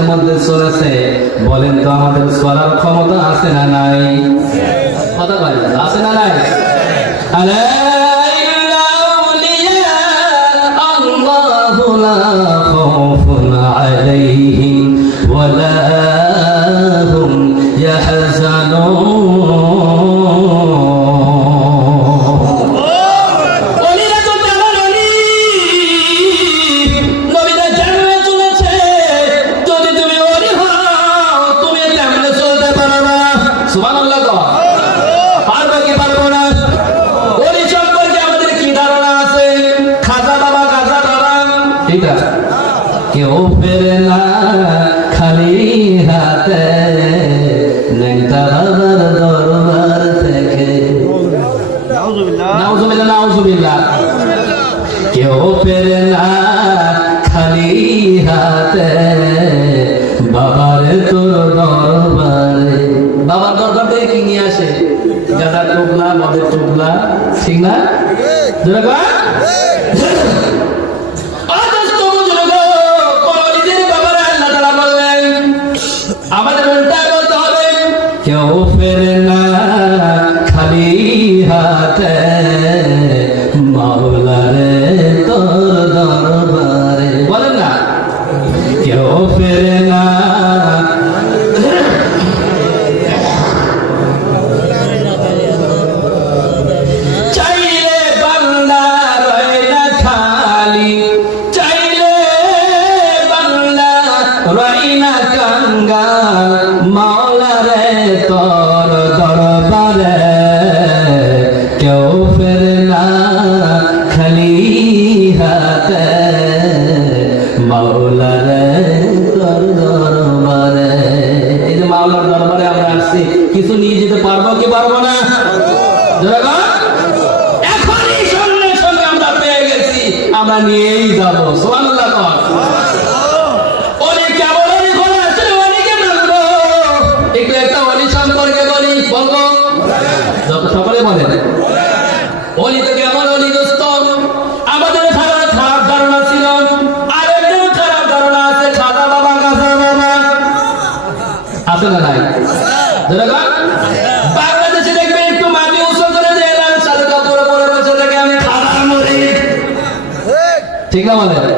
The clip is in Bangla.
দেশের মধ্যে চলেছে, বলেন তো আমাদের চলার ক্ষমতা আছে না নাই? কথা বলেন, আছে না নাই? আলা ইন্না আউলিয়া আল্লাহু লা খাউফুন আলাইহিম ওয়া লা হুম ইয়াহজানুন। কেউ ফেরে না খালি হাতে নেতা বাবার দরবার থেকে। নাউজুবিল্লাহ নাউজুবিল্লাহ। কেউ ফেরে না খালি হাতে বাবার তোর দরবারে। বাবার দরবার থেকে কি নিয়ে আসে? গাঁদার টুকলা, মদের টুকলা, ঠিক না? আমাদের উল্টা বলতে হবে, কেউ ফেরে না খালি হাতে মাওলারে তোর দরবারে। বলেন না, কেউ ফেরে না চাইলে বান্দা রয় না খালি, চাইলে বান্দা রয় না কাঙ্গা মাওলারে তোর দরবারে। কেউ ফেরে না খালি হাতে মাওলারে তোর দরবারে। এই যে মাওলার দরবারে আমরা আসছি, কিছু নিয়ে যেতে পারবো কি পারবো না? এখনই সঙ্গে সঙ্গে আমরা পেয়ে গেছি, আমরা নিয়েই যাবো। সুবহানাল্লাহ। সকলে বলেন অলি তো কেমন অলি দোস্ত? আমাদের খারাপ ধারণা ছিল, আর একদম খারাপ ধারণা আছে খাজা বাবা, গাজা বাবা আছে না নাই? বাংলাদেশে দেখবে একটু মাটি উঁচু করে দিয়ে সাথে কাপড় পরে বসে থেকে আমি খাজা মরি, ঠিক না বলেন?